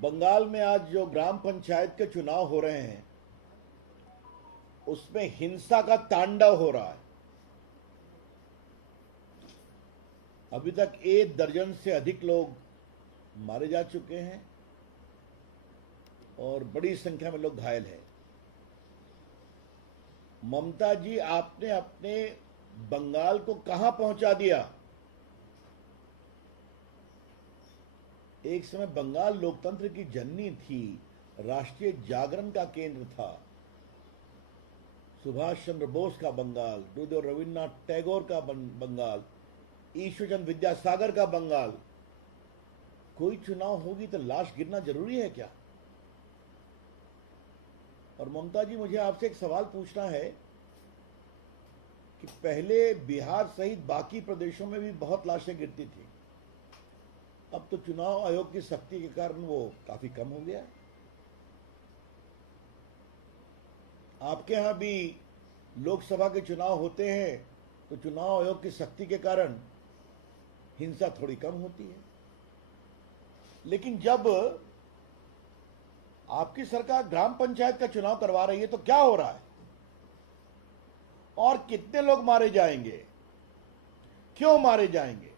बंगाल में आज जो ग्राम पंचायत के चुनाव हो रहे हैं उसमें हिंसा का तांडव हो रहा है। अभी तक 1 दर्जन से अधिक लोग मारे जा चुके हैं और बड़ी संख्या में लोग घायल हैं। ममता जी, आपने अपने बंगाल को कहां पहुंचा दिया? एक समय बंगाल लोकतंत्र की जननी थी, राष्ट्रीय जागरण का केंद्र था। सुभाष चंद्र बोस का बंगाल, गुरुदेव रविन्द्रनाथ टैगोर का बंगाल, ईश्वरचंद विद्यासागर का बंगाल। कोई चुनाव होगी तो लाश गिरना जरूरी है क्या? और ममता जी, मुझे आपसे एक सवाल पूछना है कि पहले बिहार सहित बाकी प्रदेशों में भी बहुत लाशें गिरती थी, अब तो चुनाव आयोग की सख्ती के कारण वो काफी कम हो गया। आपके यहां भी लोकसभा के चुनाव होते हैं तो चुनाव आयोग की सख्ती के कारण हिंसा थोड़ी कम होती है, लेकिन जब आपकी सरकार ग्राम पंचायत का चुनाव करवा रही है तो क्या हो रहा है और कितने लोग मारे जाएंगे, क्यों मारे जाएंगे?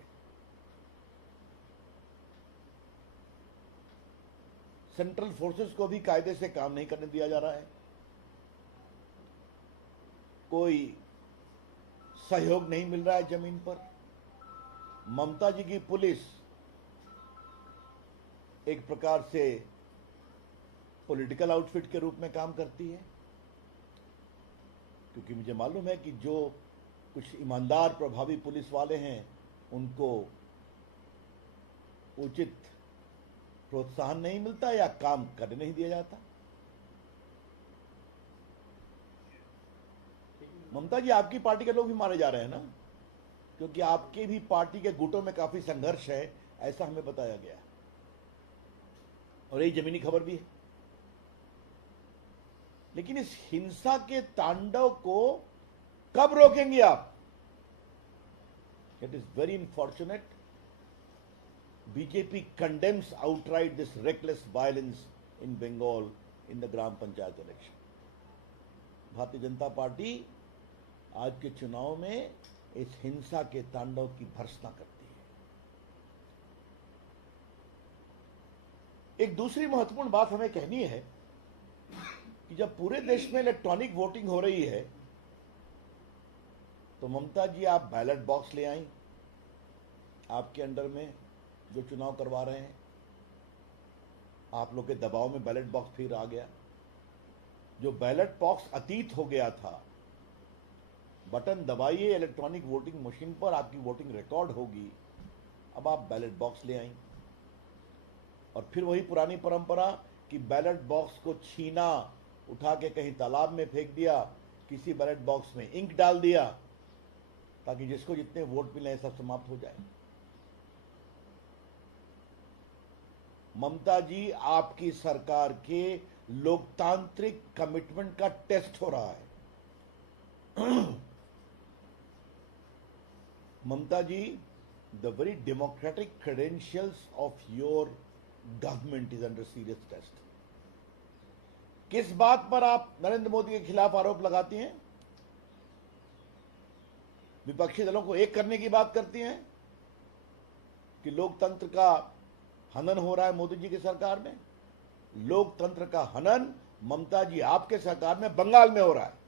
सेंट्रल फोर्सेस को भी कायदे से काम नहीं करने दिया जा रहा है, कोई सहयोग नहीं मिल रहा है जमीन पर। ममता जी की पुलिस एक प्रकार से पॉलिटिकल आउटफिट के रूप में काम करती है, क्योंकि मुझे मालूम है कि जो कुछ ईमानदार प्रभावी पुलिस वाले हैं उनको उचित प्रोत्साहन नहीं मिलता या काम करने नहीं दिया जाता। ममता जी, आपकी पार्टी के लोग भी मारे जा रहे हैं ना, क्योंकि आपके भी पार्टी के गुटों में काफी संघर्ष है, ऐसा हमें बताया गया और यही जमीनी खबर भी है। लेकिन इस हिंसा के तांडव को कब रोकेंगे आप? It is very unfortunate. BJP condemns outright this reckless violence in Bengal in the gram panchayat election. Bharatiya Janata party आज के चुनाव में इस हिंसा के तांडव की भर्त्सना करती है। एक दूसरी महत्वपूर्ण बात हमें कहनी है कि जब पूरे देश में इलेक्ट्रॉनिक वोटिंग हो रही है तो ममता जी, आप बैलेट बॉक्स ले आई। आपके अंडर में जो चुनाव करवा रहे हैं, आप लोग के दबाव में बैलेट बॉक्स फिर आ गया। जो बैलेट बॉक्स अतीत हो गया था, बटन दबाइए इलेक्ट्रॉनिक वोटिंग मशीन पर, आपकी वोटिंग रिकॉर्ड होगी। अब आप बैलेट बॉक्स ले आई और फिर वही पुरानी परंपरा कि बैलेट बॉक्स को छीना, उठा के कहीं तालाब में फेंक दिया, किसी बैलेट बॉक्स में इंक डाल दिया ताकि जिसको जितने वोट मिले सब समाप्त हो जाए। ममता जी, आपकी सरकार के लोकतांत्रिक कमिटमेंट का टेस्ट हो रहा है। ममता जी, the very democratic credentials of your government is under serious test. किस बात पर आप नरेंद्र मोदी के खिलाफ आरोप लगाती हैं? विपक्षी दलों को एक करने की बात करती हैं कि लोकतंत्र का हनन हो रहा है मोदी जी की सरकार में। लोकतंत्र का हनन ममता जी आपके सरकार में बंगाल में हो रहा है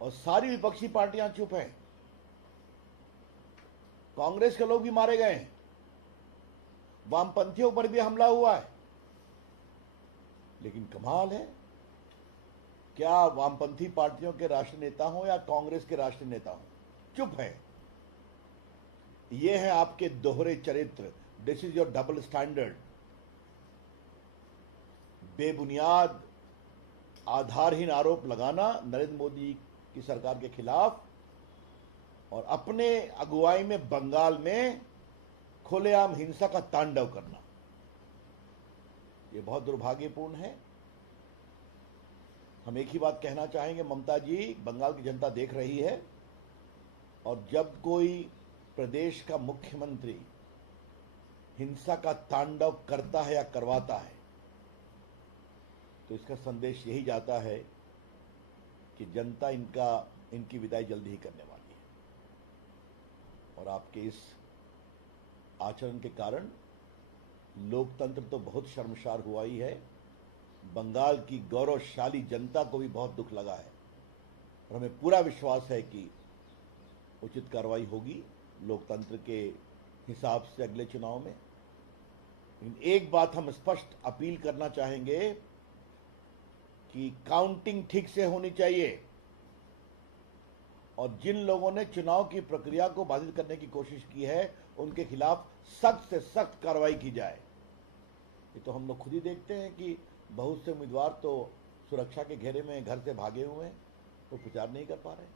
और सारी विपक्षी पार्टियां चुप हैं। कांग्रेस के लोग भी मारे गए हैं, वामपंथियों पर भी हमला हुआ है, लेकिन कमाल है, क्या वामपंथी पार्टियों के राष्ट्रीय नेता हो या कांग्रेस के राष्ट्रीय नेता हो, चुप हैं। ये है आपके दोहरे चरित्र। This is your double standard. बेबुनियाद आधारहीन आरोप लगाना नरेंद्र मोदी की सरकार के खिलाफ और अपने अगुवाई में बंगाल में खुलेआम हिंसा का तांडव करना, यह बहुत दुर्भाग्यपूर्ण है। हम एक ही बात कहना चाहेंगे, ममता जी, बंगाल की जनता देख रही है और जब कोई प्रदेश का मुख्यमंत्री हिंसा का तांडव करता है या करवाता है, तो इसका संदेश यही जाता है कि जनता इनकी विदाई जल्दी ही करने वाली है। और आपके इस आचरण के कारण लोकतंत्र तो बहुत शर्मसार हुआ ही है, बंगाल की गौरवशाली जनता को भी बहुत दुख लगा है। और हमें पूरा विश्वास है कि उचित कार्रवाई होगी लोकतंत्र के हिसाब से अगले चुनाव में। लेकिन एक बात हम स्पष्ट अपील करना चाहेंगे कि काउंटिंग ठीक से होनी चाहिए और जिन लोगों ने चुनाव की प्रक्रिया को बाधित करने की कोशिश की है उनके खिलाफ सख्त से सख्त कार्रवाई की जाए। ये तो हम लोग खुद ही देखते हैं कि बहुत से उम्मीदवार तो सुरक्षा के घेरे में घर से भागे हुए हैं, तो प्रचार नहीं कर पा रहे।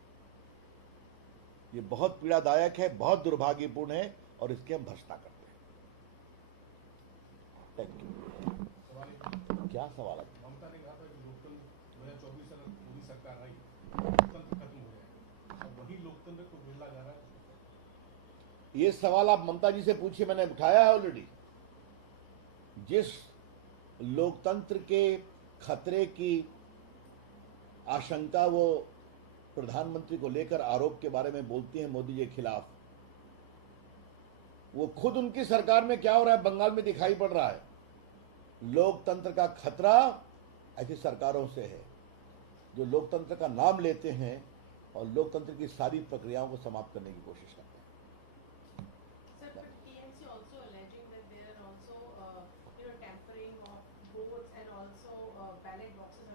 ये बहुत पीड़ादायक है, बहुत दुर्भाग्यपूर्ण है और इसकी हम भर्त्सना करते हैं। Thank you. क्या सवाल है? ममता ने कहा था कि लोकतंत्र 2024 अगर मोदी सरकार आई लोकतंत्र खत्म हो जाएगा, अब वही लोकतंत्र को गिरला जा रहा है। ये सवाल आप ममता जी से पूछिए, मैंने उठाया है ऑलरेडी। जिस लोकतंत्र के खतरे की आशंका वो प्रधानमंत्री को लेकर आरोप के बारे में बोलती हैं मोदी जी के खिलाफ, वो खुद उनकी सरकार में क्या हो रहा है बंगाल में दिखाई पड़ रहा है। लोकतंत्र का खतरा ऐसी सरकारों से है जो लोकतंत्र का नाम लेते हैं और लोकतंत्र की सारी प्रक्रियाओं को समाप्त करने की कोशिश करते हैं। Sir, but TMC also alleging that there are also, tampering of votes and also ballot boxes